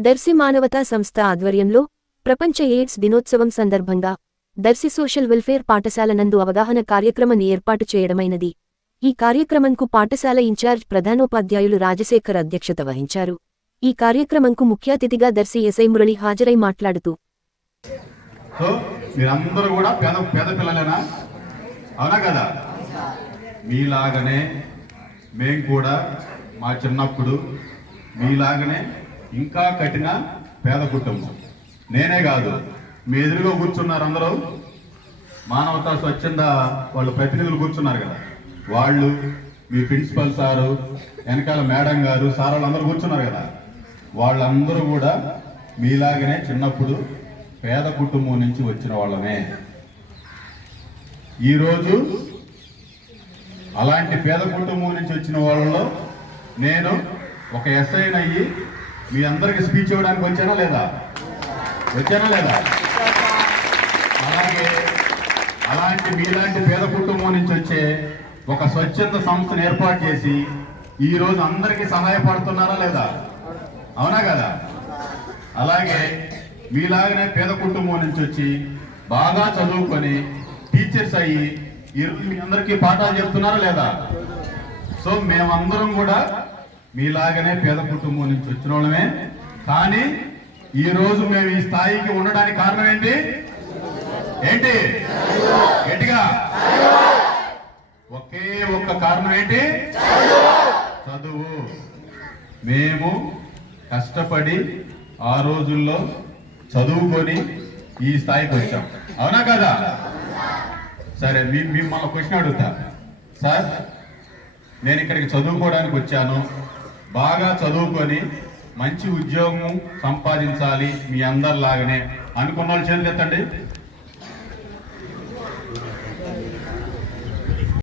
దర్శి మానవతా సంస్థ ఆధ్వర్యంలో ప్రపంచ ఎయిడ్స్ దినోత్సవం సందర్భంగా దర్శి సోషల్ వెల్ఫేర్ పాఠశాల నందు అవగాహన కార్యక్రమం ఏర్పాటు చేయడమైనది. ఈ కార్యక్రమంకు పాఠశాల ఇన్ఛార్జ్ ప్రధానోపాధ్యాయులు రాజశేఖర్ అధ్యక్షత వహించారు. ఈ కార్యక్రమంకు ముఖ్య అతిథిగా దర్శి ఎస్ఐ మురళి హాజరై మాట్లాడుతూ సో మీరందరూ కూడా పేద పేద పిల్లలేనా? అవునా కదా? మీలాగనే మేము కూడా మా చిన్నప్పుడు మీలాగనే ఇంకా కఠిన పేద కుటుంబం నేనే కాదు మీ ఎదురుగా కూర్చున్నారు అందరూ. మానవతా స్వచ్ఛంద వాళ్ళు ప్రతినిధులు కూర్చున్నారు కదా. వాళ్ళు మీ ప్రిన్సిపల్ సారు వెనకాల మేడం గారు సార్ వాళ్ళందరూ కూర్చున్నారు కదా. వాళ్ళందరూ కూడా మీలాగనే చిన్నప్పుడు పేద కుటుంబం నుంచి వచ్చిన వాళ్ళమే. ఈరోజు అలాంటి పేద కుటుంబం నుంచి వచ్చిన వాళ్ళలో నేను ఒక ఎస్ఐని అయ్యి మీ అందరికి స్పీచ్ ఇవ్వడానికి వచ్చానా లేదా? వచ్చానా లేదా? అలాగే అలాంటి మీలాంటి పేద కుటుంబం నుంచి వచ్చే ఒక స్వచ్ఛంద సంస్థను ఏర్పాటు చేసి ఈ రోజు అందరికీ సహాయపడుతున్నారా లేదా? అవునా కదా? అలాగే మీలాగనే పేద కుటుంబం నుంచి వచ్చి బాగా చదువుకొని టీచర్స్ అయ్యి ఈరోజు మీ అందరికీ పాఠాలు చెప్తున్నారా లేదా? సో మేమందరం కూడా మీలాగనే పేద కుటుంబం నుంచి వచ్చిన వాళ్ళమే. కానీ ఈ రోజు మేము ఈ స్థాయికి ఉండడానికి కారణం ఏంటి? ఏంటి? గట్టిగా. ఒకే ఒక్క కారణం ఏంటి? చదువు. మేము కష్టపడి ఆ రోజుల్లో చదువుకొని ఈ స్థాయికి వచ్చాం. అవునా కదా? సరే మీ మిమ్మల్ని క్వశ్చన్ అడుగుతా. సార్ నేను ఇక్కడికి చదువుకోవడానికి వచ్చాను. బాగా చదువుకొని మంచి ఉద్యోగం సంపాదించాలి మీ అందరిలాగానే. అనుకున్న వాళ్ళు చేతులు ఎత్తండి